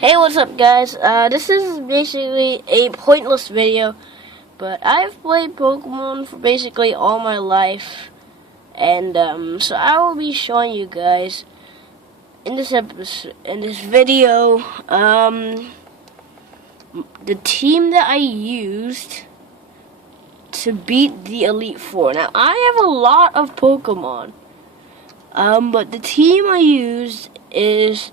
Hey, what's up, guys? This is basically a pointless video, but I've played Pokemon for basically all my life, and so I will be showing you guys in this video, the team that I used to beat the Elite Four. Now, I have a lot of Pokemon, but the team I used is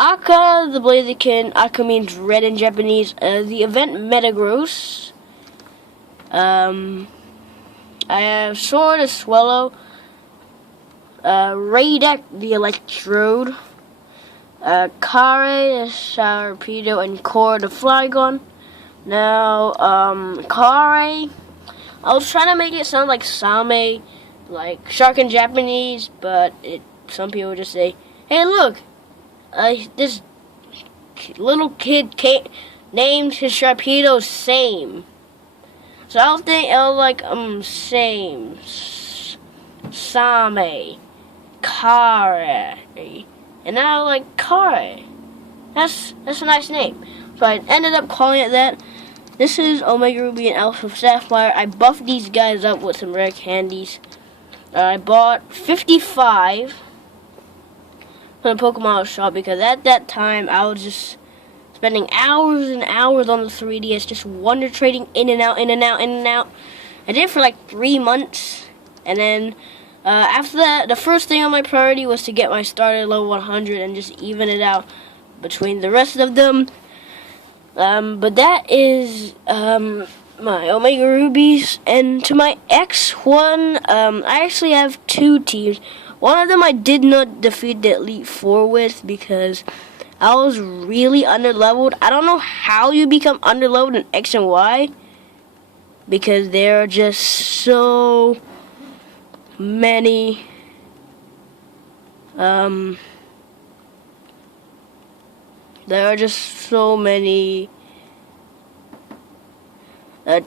Aka, the Blaziken. Aka means red in Japanese. The event Metagross. I have Sword, a Swallow. Raydeck, the Electrode. Kare, the Sharpedo, and Core, the Flygon. Now, Kare, I was trying to make it sound like Same, like shark in Japanese, but some people just say, hey, look. This little kid named his Sharpedo Same. So I was thinking, Same, Same, Kare, and now like Kare. That's a nice name. So I ended up calling it that. This is Omega Ruby and Alpha Sapphire. I buffed these guys up with some rare candies. I bought 55. From the Pokemon shop, because at that time I was just spending hours and hours on the 3DS just wonder trading in and out, in and out, in and out. I did it for like 3 months, and then after that, the first thing on my priority was to get my starter level 100 and just even it out between the rest of them. But that is my Omega Rubies, and to my X1, I actually have 2 teams. One of them I did not defeat the Elite Four with because I was really underleveled. I don't know how you become underleveled in X and Y, because there are just so many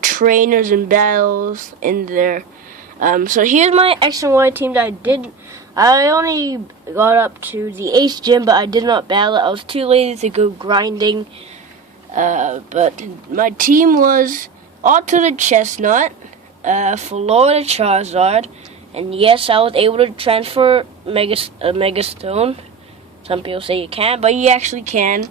trainers and battles in there. So here's my X and Y team that I only got up to the Ace Gym, but I did not battle it. I was too lazy to go grinding. But my team was Otto the Chestnut, Flora the Charizard, and yes, I was able to transfer Mega Stone. Some people say you can't, but you actually can.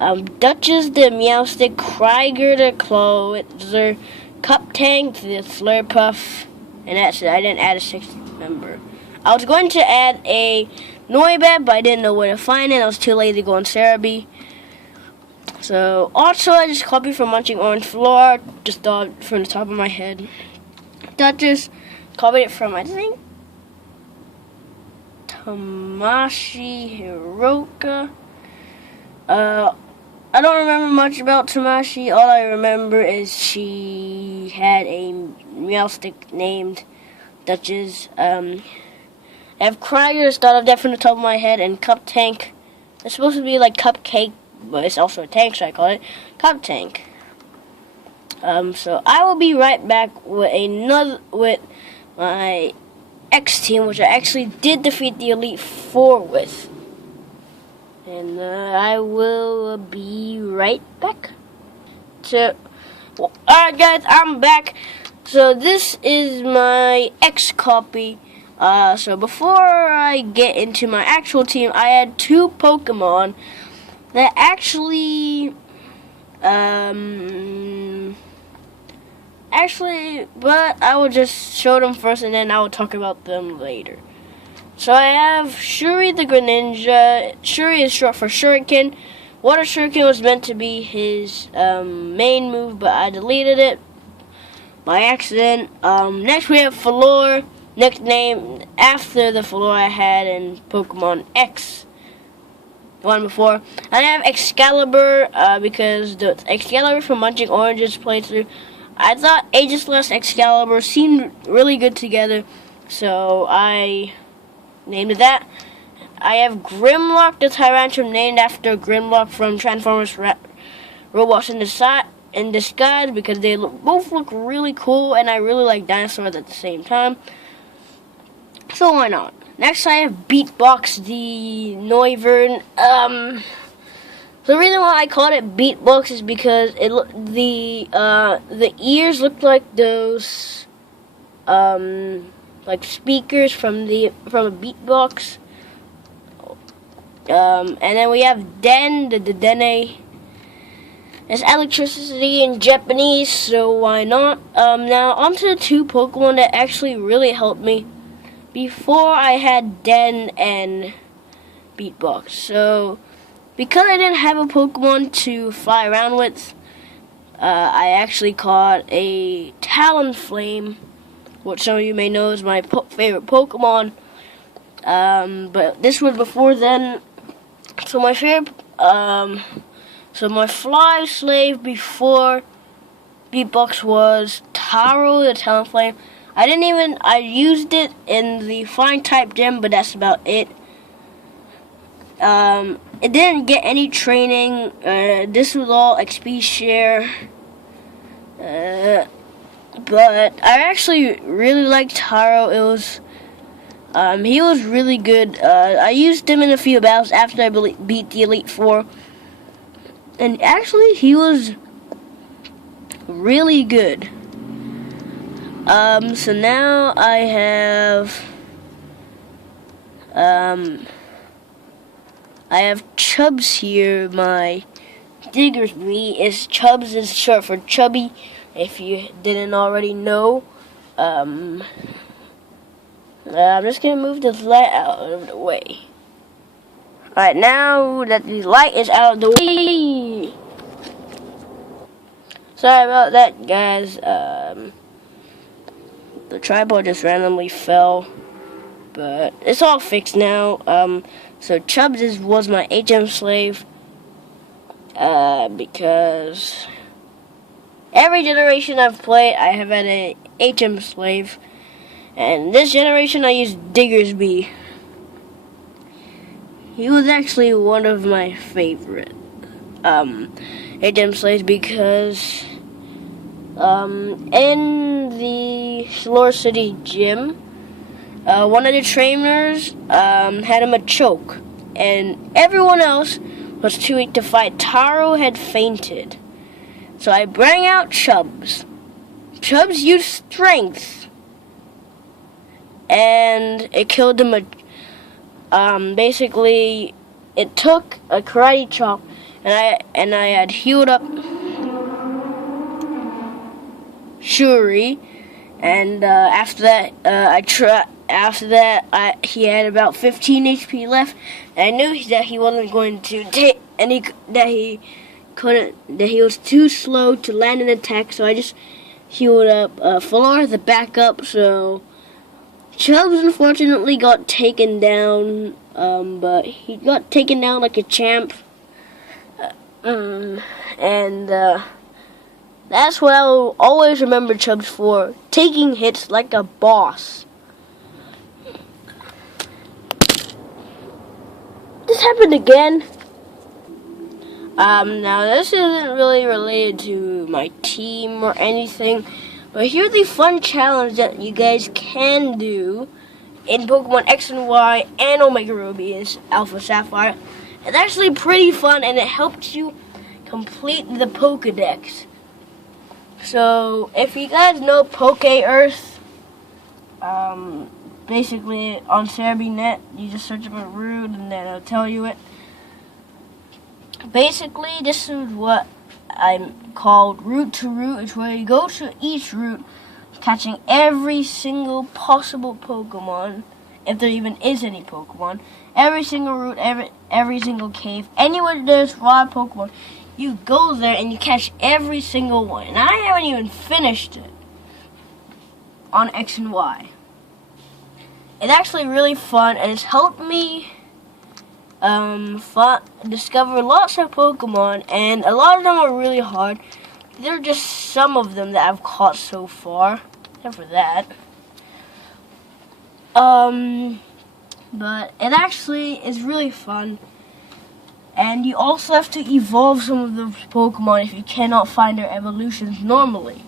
Duchess the Meowstic, Krieger the Clother, Cup Tank the Slurpuff, and that's it. I didn't add a 6th member. I was going to add a Noibat, but I didn't know where to find it. I was too lazy to go on Cerebi. So, also, I just copied from Munching Orange Floor, just thought from the top of my head. Duchess, copied it from, I think, Tamashi Hiroka. I don't remember much about Tamashi. All I remember is she had a Meowstic named Duchess. I have Krieger, thought of that from the top of my head, and Cup Tank. It's supposed to be like Cupcake, but it's also a tank, so I call it Cup Tank. So I will be right back with my X team, which I actually did defeat the Elite Four with. And I will be right back. Alright guys, I'm back. So this is my X copy. So before I get into my actual team, I had 2 Pokemon that actually, but I will just show them first and then I will talk about them later. So I have Shuri the Greninja. Shuri is short for Shuriken. Water Shuriken was meant to be his main move, but I deleted it by accident. Next we have Flora, nicknamed after the Flora I had in Pokemon X, the one before. I have Excalibur, because the Excalibur from Munching Orange's playthrough, I thought Aegislash Excalibur seemed really good together, so I named it that. I have Grimlock the Tyrantrum, named after Grimlock from Transformers Robots in Disguise, because they both look really cool, and I really like dinosaurs at the same time. So why not? Next I have Beatbox the Noivern. The reason why I called it beatbox is because the ears looked like those like speakers from a beatbox. And then we have den, the dene. It's electricity in Japanese, so why not? Now onto the two Pokemon that actually really helped me. Before I had Den and Beatbox. So because I didn't have a Pokemon to fly around with, I actually caught a Talonflame, which some of you may know is my favorite Pokemon. But this was before then. So my favorite, so my fly slave before Beatbox was Taro, the Talonflame. I used it in the Flying type gym, but that's about it. It didn't get any training. This was all XP share. But I actually really liked Taro. He was really good. I used him in a few battles after I beat the Elite Four. And actually, he was really good. So now I have Chubbs here. My Diggersby Chubbs is short for Chubby, if you didn't already know. I'm just gonna move this light out of the way. Alright, now that the light is out of the way. Sorry about that, guys. The tripod just randomly fell, but it's all fixed now. So Chubbs was my HM slave, because every generation I've played, I have had a HM slave, and this generation I used Diggersby. He was actually one of my favorite HM slaves because in the Shore City gym, one of the trainers had him a choke, and everyone else was too weak to fight. Taro had fainted, so I bring out Chubbs. Chubbs used strength, and it killed him. Basically, it took a karate chop, and I had healed up Shuri, and after that, he had about 15 HP left, and I knew that he wasn't going to take, and that he was too slow to land an attack, so I just healed up Falar, the backup. So Chubbs unfortunately got taken down, but he got taken down like a champ, and that's what I will always remember Chubbs for, taking hits like a boss. This happened again. Now this isn't really related to my team or anything, but here's the fun challenge that you guys can do in Pokemon X and Y and Omega Ruby and Alpha Sapphire. It's actually pretty fun, and it helps you complete the Pokedex. So, if you guys know Poke Earth, basically on CerebiNet, you just search up a route and then it'll tell you it. Basically, this is what I'm called route to route. It's where you go to each route, catching every single possible Pokemon, if there even is any Pokemon. Every single route, every single cave, anywhere there's wild Pokemon, you go there and you catch every single one. And I haven't even finished it on X and Y. It's actually really fun, and it's helped me discover lots of Pokemon, and a lot of them are really hard. There are just some of them that I've caught so far, except for that. But it actually is really fun. And you also have to evolve some of those Pokemon if you cannot find their evolutions normally.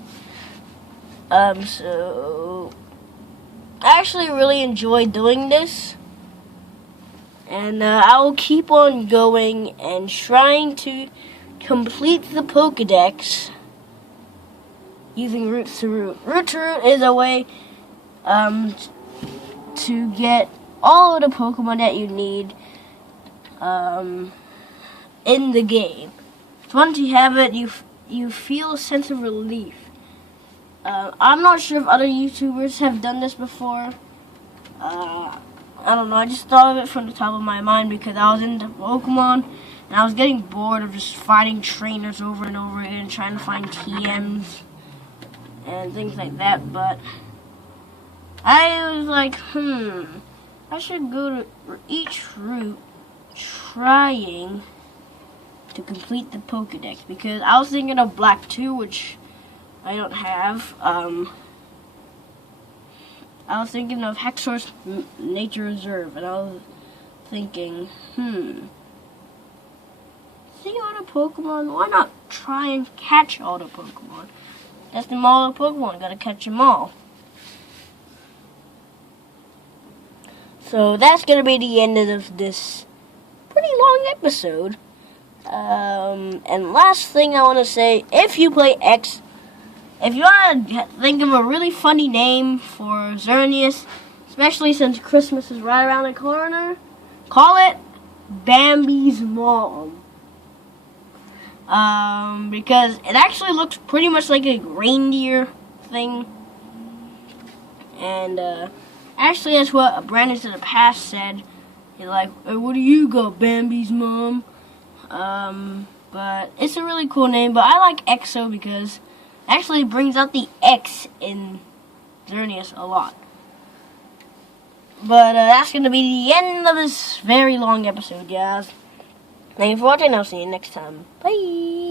So I actually really enjoy doing this. And I will keep on going and trying to complete the Pokedex using Root to Root. Root to Root is a way to get all of the Pokemon that you need in the game. So once you have it, you feel a sense of relief. I'm not sure if other YouTubers have done this before. I don't know, I just thought of it from the top of my mind because I was into Pokemon and I was getting bored of just fighting trainers over and over again, trying to find TMs and things like that, but I was like, I should go to each route trying to complete the Pokedex, because I was thinking of Black 2, which I don't have. I was thinking of Hexor's Nature Reserve, and I was thinking, see all the Pokemon, why not try and catch all the Pokemon? That's the all the Pokemon, gotta catch them all. So that's gonna be the end of this pretty long episode. And last thing I want to say, if you play X, if you want to think of a really funny name for Xerneas, especially since Christmas is right around the corner, call it Bambi's Mom. Because it actually looks pretty much like a reindeer thing. And actually that's what Brandon to the Past said. He's like, hey, what do you got, Bambi's Mom? But it's a really cool name, but I like EXO because it actually brings out the X in Xerneas a lot. But that's going to be the end of this very long episode, guys. Thank you for watching. I'll see you next time. Bye!